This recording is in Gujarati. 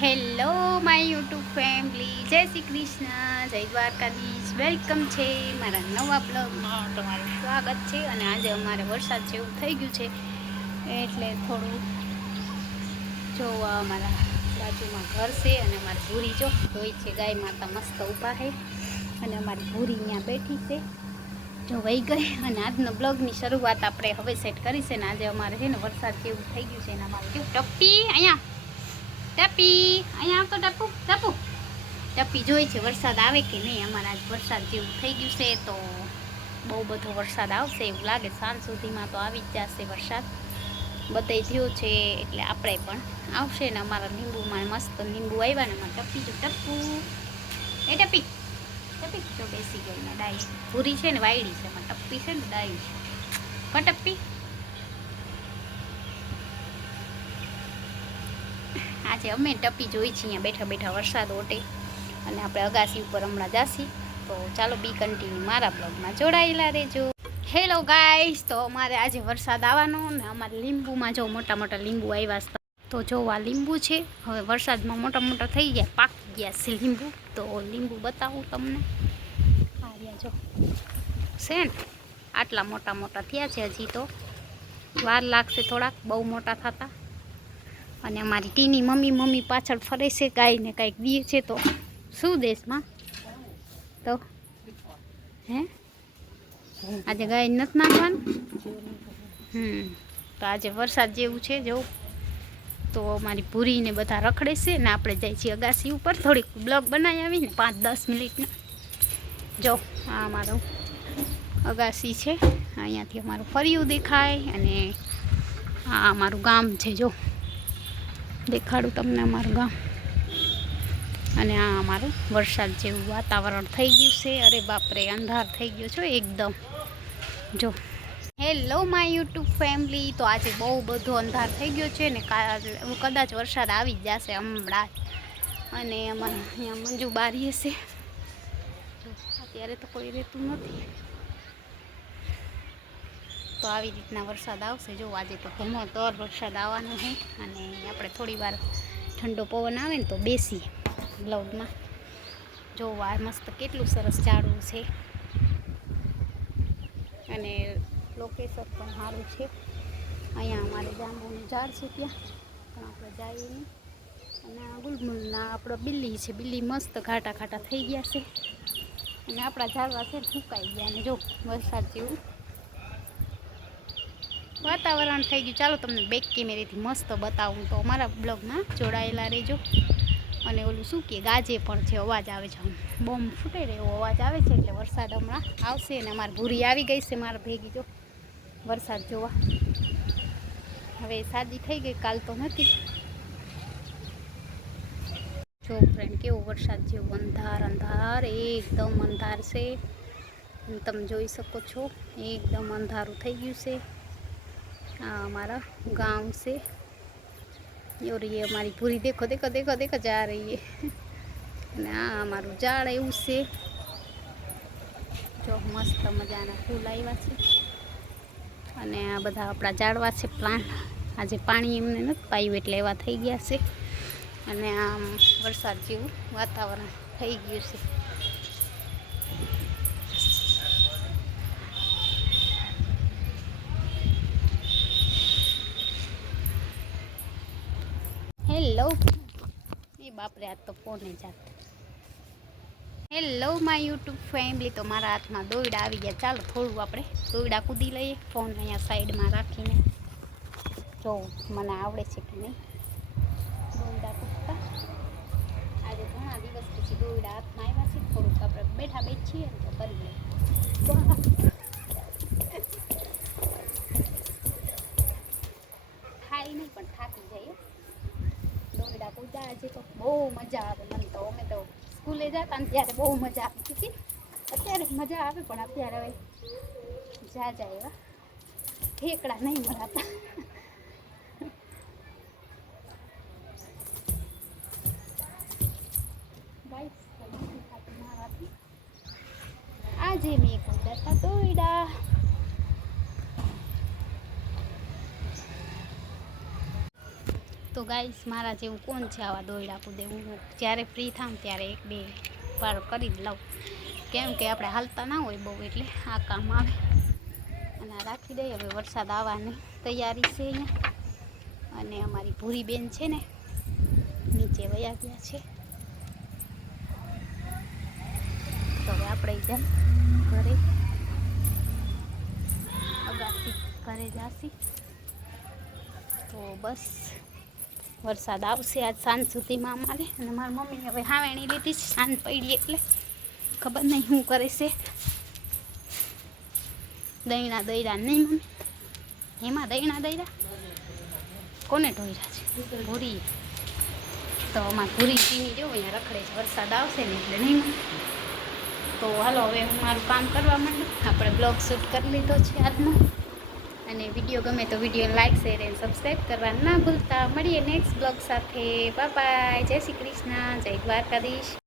હેલો માય યુટ્યુબ ફેમિલી, જય શ્રી કૃષ્ણ, જય દ્વારકાધીશ. વેલકમ છે મારા નવા બ્લોગમાં, તમારું સ્વાગત છે. અને આજે અમારે વરસાદ જેવું થઈ ગયું છે એટલે થોડું જોવા અમારા બાજુમાં ઘર છે અને અમારી ભૂરી જોઈ છે. ગાય માતા મસ્ત ઊભા છે અને અમારી ભૂરી ત્યાં બેઠી છે, જો વહી ગઈ. અને આજનો બ્લોગની શરૂઆત આપણે હવે સેટ કરી છે. ને આજે અમારે છે ને વરસાદ જેવું થઈ ગયું છે. અને અમારે જો ટપ્પી અહીંયા ટપી અહીંયા આવતો ટપુ ટપુ ટપી જોઈ છે વરસાદ આવે કે નહીં. અમારે આજ વરસાદ જેવું થઈ ગયું છે, તો બહુ બધો વરસાદ આવશે એવું લાગે. સાંજ સુધીમાં તો આવી જ જશે વરસાદ, બધે થયો છે એટલે આપણે પણ આવશે. ને અમારા લીંબુમાં મસ્ત લીંબુ આવ્યા ને એમાં ટપી જો ટપુ એ ટપી ટપી જો બેસી ગઈ ને ડાઈ પૂરી છે ને વાયડી છે, એમાં ટપ્પી છે ને ડાઈ છે ટપ્પી. આજે અમે ટપી જોઈ છીએ અહીંયા બેઠા બેઠા વરસાદ ઓટે, અને આપણે અગાસી ઉપર હમણાં જાસી. તો ચાલો બી કન્ટિન્યુ મારા બ્લોગમાં જોડાયેલા રહેજો. હેલો ગાઈસ, તો અમારે આજે વરસાદ આવવાનો ને અમારે લીંબુમાં જો મોટા મોટા લીંબુ આવ્યા. તો જો આ લીંબુ છે, હવે વરસાદમાં મોટા મોટા થઈ ગયા, પાકી ગયા છે લીંબુ. તો લીંબુ બતાવું તમને. આ રહ્યા જો છે ને, આટલા મોટા મોટા થયા છે. હજી તો વાર લાગશે થોડાક બહુ મોટા થતા. અને અમારી ટીની મમ્મી પાછળ ફરે છે, ગાયને કાંઈક દે છે. તો શું દેશમાં તો હે આજે ગાય નથી નાખવાનું. તો આજે વરસાદ જેવું છે જો. તો અમારી ભૂરીને બધા રખડે છે ને આપણે જાય છીએ અગાસી ઉપર. થોડીક બ્લોગ બનાવી આવીને 5-10 મિનિટનો. જો આ અમારું અગાસી છે, અહીંયાથી અમારું ફરિયું દેખાય. અને આ અમારું ગામ છે, જો દેખાડું તમને અમારું ગામ. અને આ અમારું વરસાદ જેવું વાતાવરણ થઈ ગયું છે. અરે બાપરે, અંધાર થઈ ગયો છો એકદમ જો. હેલો માય યુટ્યુબ ફેમિલી, તો આજે બહુ બધો અંધાર થઈ ગયો છે ને કદાચ વરસાદ આવી જ જશે હમણાં. અને અમારે અહીંયા મંજુ બારીએ છે જો, અત્યારે તો કોઈ રહેતું નથી. તો આવી રીતના વરસાદ આવશે જો. આજે તો ધમોતર વરસાદ આવવાનો છે. અને આપણે થોડી વાર ઠંડો પવન આવે ને તો બેસીએ બ્લોગમાં. જો આ મસ્ત કેટલું સરસ ઝાડવું છે, અને લોકેશન પણ સારું છે. અહીંયા અમારે જાંબુનું ઝાડ છે, ત્યાં પણ આપણે જઈએ નહીં. અને આ ગુલમુલના આપણા બિલ્લી છે, બિલ્લી મસ્ત ઘાટા ઘાટા થઈ ગયા છે. અને આપણા ઝાડવા છે સુકાઈ ગયા. અને જો વરસાદ જેવું વાતાવરણ થઈ ગયું. ચાલો તમને બેક કેમેરેથી મસ્ત બતાવું. તો અમારા બ્લોગમાં જોડાયેલા રહેજો. અને ઓલું શું કે ગાજે પણ છે, અવાજ આવે છે, બોમ્બ ફૂટે ને એવો અવાજ આવે છે. એટલે વરસાદ હમણાં આવશે. અને અમારી ભૂરી આવી ગઈ છે મારા ભેગી જો વરસાદ જોવા. હવે સાદી થઈ ગઈ, કાલ તો નથી. જો ફ્રેન્ડ કેવો વરસાદ જેવું અંધાર અંધાર એકદમ અંધાર છે. તમે જોઈ શકો છો એકદમ અંધારું થઈ ગયું છે. આ અમારા ગામ છે. और ये हमारी पूरी देखो देखो देखो देखो जा रही है. અને આ અમારું ઝાડ એવું છે જો, મસ્ત મજાના ફૂલ આવ્યા છે. અને આ બધા આપણા ઝાડવા છે, પ્લાન્ટ. આજે પાણી એમને નથી પાયું એટલે એવા થઈ ગયા છે. અને આમ વરસાદ જેવું વાતાવરણ થઈ ગયું છે. હેલો એ બાપરે, આ તો ફોને જાત. હેલો માય યુટ્યુબ ફેમિલી, તો મારા હાથમાં દોયડા આવી ગયા. ચાલો થોડું આપણે દોયડા કૂદી લઈએ. ફોન અહીંયા સાઈડમાં રાખીને જો મને આવડે છે કે નહીં દોયડા કૂદતા. આજે ઘણા દિવસ પછી દોયડા હાથમાં આવ્યા છે. થોડુંક આપણે બેઠા બેઠીએ ને તો કરીએ. થાય નહીં પણ થાકી જાય. દોયડા કૂદા આજે તો બહુ મજા આવે મને તો. અમે તો સ્કૂલે જતા ને ત્યારે બહુ મજા આવતી હતી. અત્યારે મજા આવે પણ અત્યારે હવે જા એવા ઠેકડા નહીં મળાતા. આજે મેં કૂદા દોયડા. તો તો ગાઈસ મારા જેવું કોણ છે આવા દોયડા કૂદે. હું જ્યારે ફ્રી થાઉં ત્યારે 1-2 વાર કરી જ લઉં, કેમ કે આપણે હાલતા ના હોય બહુ એટલે આ કામ આવે. અને આ રાખી દઈએ. હવે વરસાદ આવવાની તૈયારી છે અહીંયા. અને અમારી ભૂરી બેન છે ને નીચે વયા ગયા છે. તો હવે આપણે જેમ ઘરે અગાસી ઘરે જાસી. તો બસ વરસાદ આવશે આજ સાંજ સુધીમાં અમારે. અને મારી મમ્મીને હવે હાવેણી લીધી છે સાંજ પડી એટલે ખબર નહીં શું કરે છે. દહીણા દૈરા નહીં મમ્મી, એમાં દહીણા દૈરા કોને ઢોર્યા છે? ભૂરી. તો અમારે ભૂરી ચીની જેવું અહીંયા રખડે છે. વરસાદ આવશે ને એટલે નહીં. તો હાલો હવે હું મારું કામ કરવા માંડું. આપણે બ્લોગ શૂટ કરી લીધો છે આજનો. અને વિડીયો ગમે તો વિડીયો લાઈક શેર અને સબસ્ક્રાઈબ કરવા ના ભૂલતા. મળીએ નેક્સ્ટ બ્લોગ સાથે. Bye bye. જય શ્રી કૃષ્ણ. જય દ્વારકાધીશ.